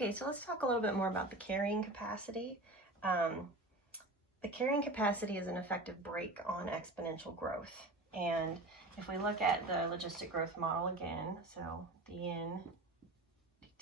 Okay, so let's talk a little bit more about the carrying capacity. The carrying capacity is an effective brake on exponential growth. And if we look at the logistic growth model again, so dn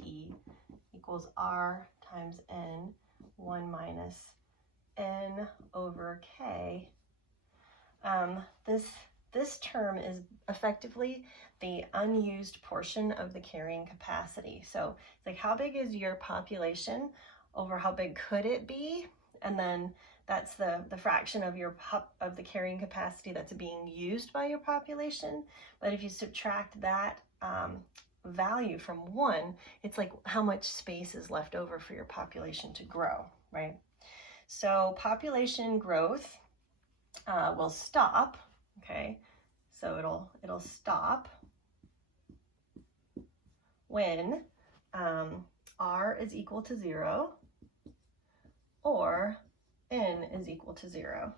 dt equals r times n, 1 minus n over k. This term is effectively the unused portion of the carrying capacity. So it's like, how big is your population over how big could it be? And then that's the fraction of the carrying capacity that's being used by your population. But if you subtract that value from 1, it's like how much space is left over for your population to grow, right? So population growth will stop, okay? So it'll stop when r is equal to 0 or n is equal to 0.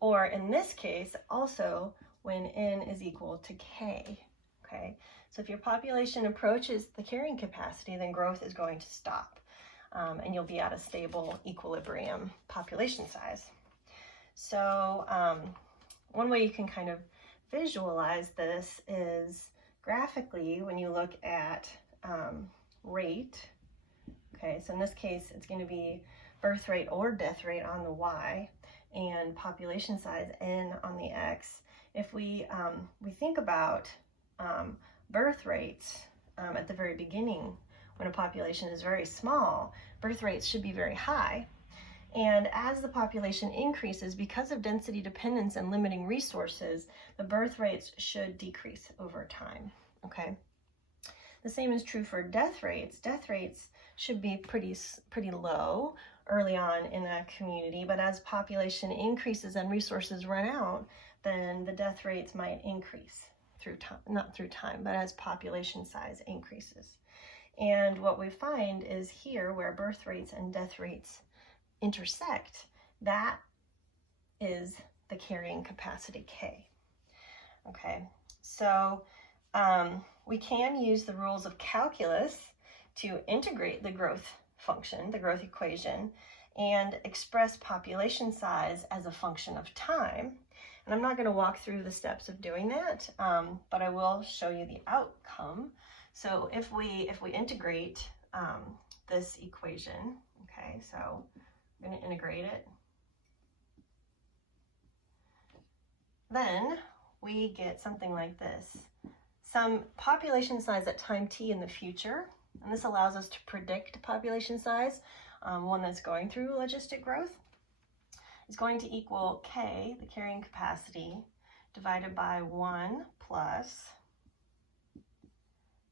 Or in this case, also when n is equal to k, okay? So if your population approaches the carrying capacity, then growth is going to stop, and you'll be at a stable equilibrium population size. So one way you can kind of visualize this is graphically when you look at rate. Okay, so in this case, it's going to be birth rate or death rate on the y and population size n on the x. If we think about birth rates at the very beginning, when a population is very small, birth rates should be very high. And as the population increases, because of density dependence and limiting resources, the birth rates should decrease over time, okay? The same is true for death rates. Death rates should be pretty low early on in a community, but as population increases and resources run out, then the death rates might increase through time, not through time, but as population size increases. And what we find is here where birth rates and death rates intersect, that is the carrying capacity K. Okay, so we can use the rules of calculus to integrate the growth function, the growth equation, and express population size as a function of time. And I'm not going to walk through the steps of doing that, but I will show you the outcome. So if we integrate this equation, okay, so I'm going to integrate it, then we get something like this. Some population size at time t in the future, and this allows us to predict population size, one that's going through logistic growth, is going to equal k, the carrying capacity, divided by 1 plus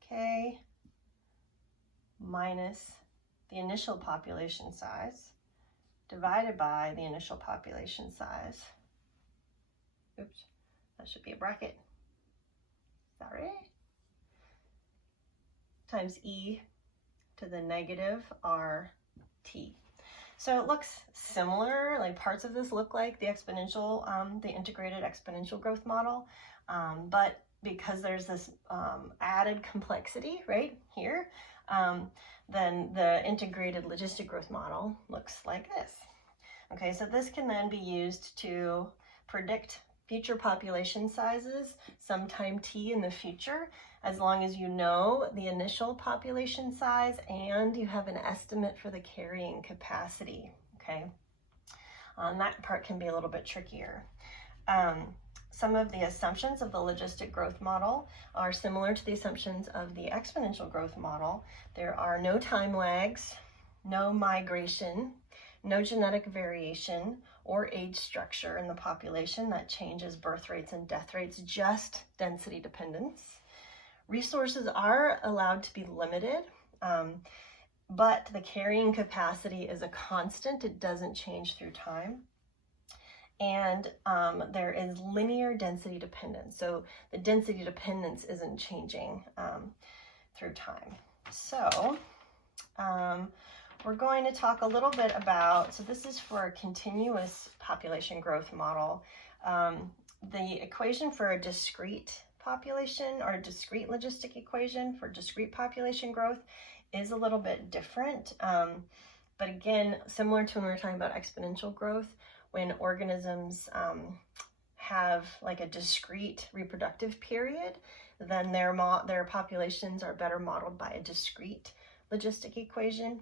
k minus the initial population size, divided by the initial population size. Oops, that should be a bracket. Sorry. Times e to the negative rt. So it looks similar, like parts of this look like the exponential, the integrated exponential growth model, but because there's this added complexity right here, then the integrated logistic growth model looks like this. Okay, so this can then be used to predict future population sizes sometime t in the future, as long as you know the initial population size and you have an estimate for the carrying capacity, okay? That part can be a little bit trickier. Some of the assumptions of the logistic growth model are similar to the assumptions of the exponential growth model. There are no time lags, no migration, no genetic variation or age structure in the population that changes birth rates and death rates, just density dependence. Resources are allowed to be limited, but the carrying capacity is a constant. It doesn't change through time. And there is linear density dependence. So the density dependence isn't changing through time. So we're going to talk a little bit about, so this is for a continuous population growth model. The equation for a discrete population, or a discrete logistic equation for discrete population growth, is a little bit different. But again, similar to when we were talking about exponential growth, when organisms have like a discrete reproductive period, then their populations are better modeled by a discrete logistic equation.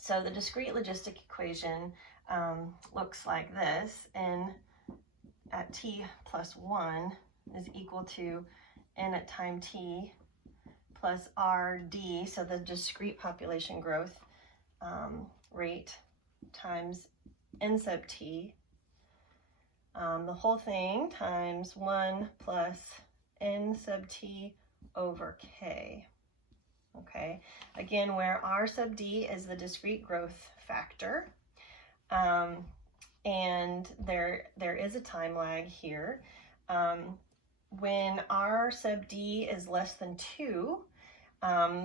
So the discrete logistic equation looks like this. N at t plus 1 is equal to n at time t plus rd, so the discrete population growth rate times n sub t, the whole thing times 1 plus n sub t over k. Okay, again, where r sub d is the discrete growth factor, and there is a time lag here. When r sub d is less than 2,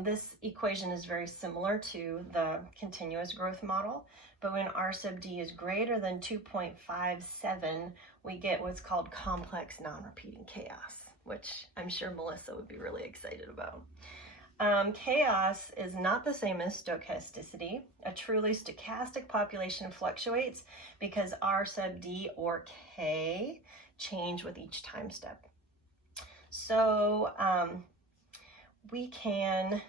this equation is very similar to the continuous growth model, but when r sub d is greater than 2.57, we get what's called complex non-repeating chaos, which I'm sure Melissa would be really excited about. Chaos is not the same as stochasticity. A truly stochastic population fluctuates because r sub d or k change with each time step. So we can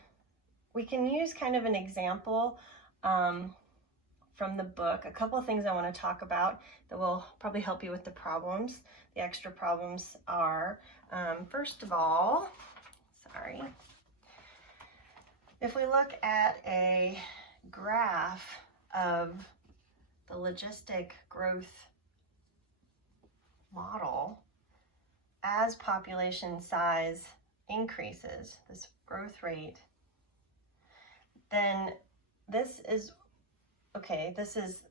use kind of an example from the book. A couple of things I want to talk about that will probably help you with the problems. The extra problems are, first of all, if we look at a graph of the logistic growth model, as population size increases, this growth rate, then this is, okay, this is,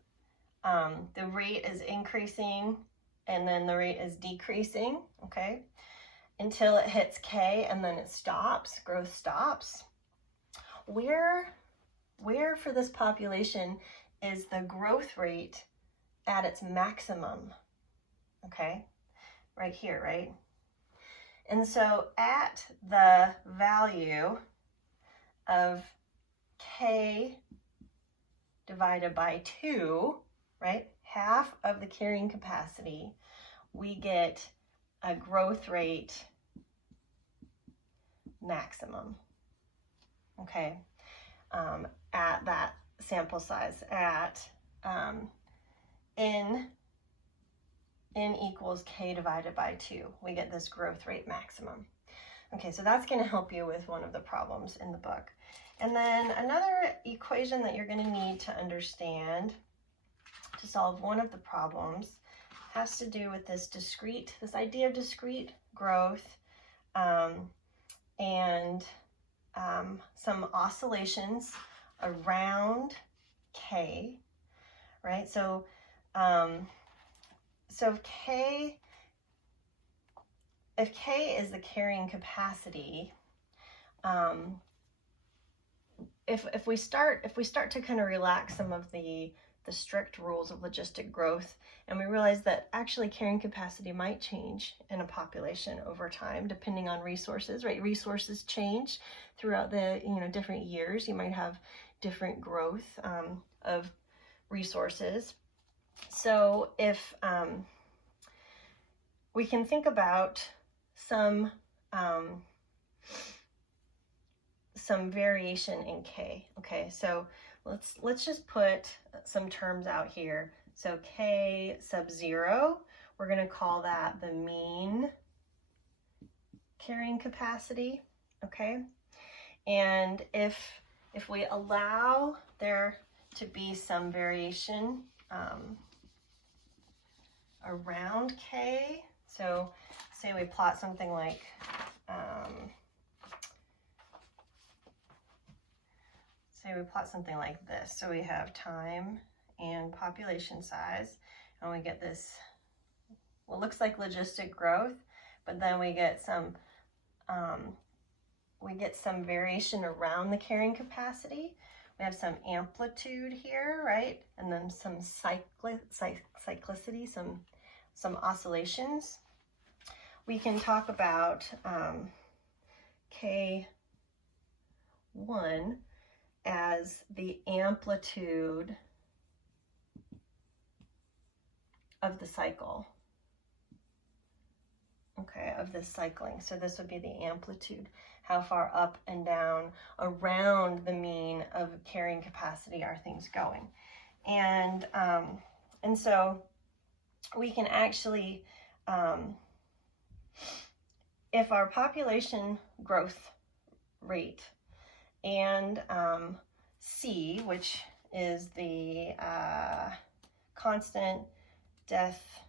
the rate is increasing and then the rate is decreasing, okay, until it hits K and then it stops, growth stops. Where for this population is the growth rate at its maximum? Okay, right here, right? And so at the value of K divided by 2, right, half of the carrying capacity, we get a growth rate maximum, okay, at that sample size, at n equals K divided by 2. We get this growth rate maximum. Okay, so that's going to help you with one of the problems in the book. And then another equation that you're going to need to understand to solve one of the problems has to do with this idea of discrete growth and some oscillations around K, right? So if K is the carrying capacity, if we start to kind of relax some of the strict rules of logistic growth, and we realize that actually carrying capacity might change in a population over time depending on resources, right? Resources change throughout the different years. You might have different growth of resources. So if we can think about some variation in K. Okay, so let's just put some terms out here. So K sub 0, we're going to call that the mean carrying capacity. Okay, and if we allow there to be some variation around K, so say we plot something like this. So we have time and population size, and we get this, what looks like logistic growth, but then we get some variation around the carrying capacity. We have some amplitude here, right? And then some cyclicity, some oscillations. We can talk about K1 as the amplitude of the cycle, okay, of this cycling. So this would be the amplitude, how far up and down around the mean of carrying capacity are things going. And so we can actually, if our population growth rate and C, which is the constant death,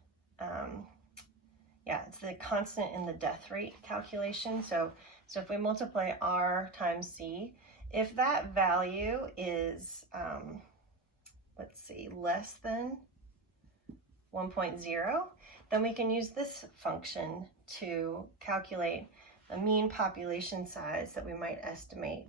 it's the constant in the death rate calculation. So if we multiply R times C, if that value is, let's see, less than 1.0, then we can use this function to calculate a mean population size that we might estimate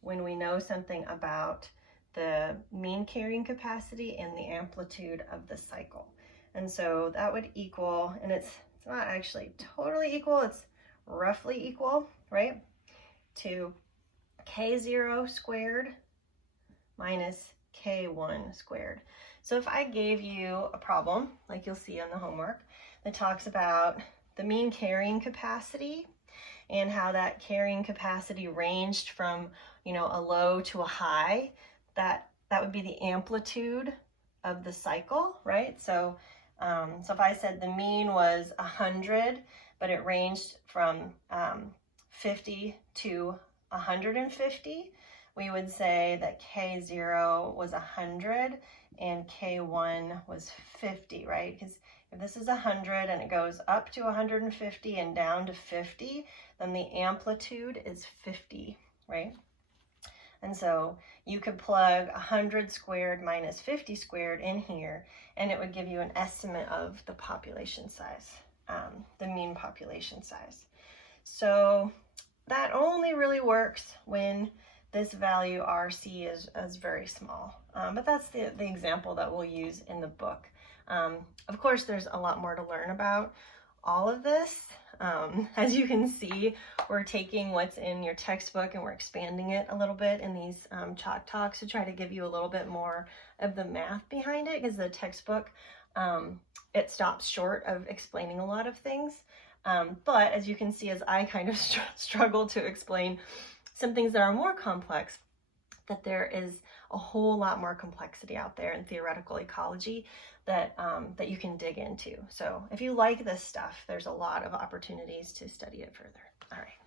when we know something about the mean carrying capacity and the amplitude of the cycle. And so that would equal, and it's not actually totally equal, it's roughly equal, right, to K0 squared minus K1 squared. So if I gave you a problem, like you'll see on the homework, that talks about the mean carrying capacity and how that carrying capacity ranged from, you know, a low to a high, that would be the amplitude of the cycle, right? So if I said the mean was 100, but it ranged from 50 to 150, we would say that K0 was 100 and K1 was 50, right? Because if this is 100 and it goes up to 150 and down to 50, then the amplitude is 50, right? And so you could plug 100 squared minus 50 squared in here, and it would give you an estimate of the population size, the mean population size. So that only really works when this value RC is very small. But that's the example that we'll use in the book. Of course, there's a lot more to learn about all of this. As you can see, we're taking what's in your textbook and we're expanding it a little bit in these chalk talks to try to give you a little bit more of the math behind it, because the textbook, it stops short of explaining a lot of things. But as you can see, as I kind of struggle to explain some things that are more complex, that there is a whole lot more complexity out there in theoretical ecology that you can dig into. So if you like this stuff, there's a lot of opportunities to study it further. All right.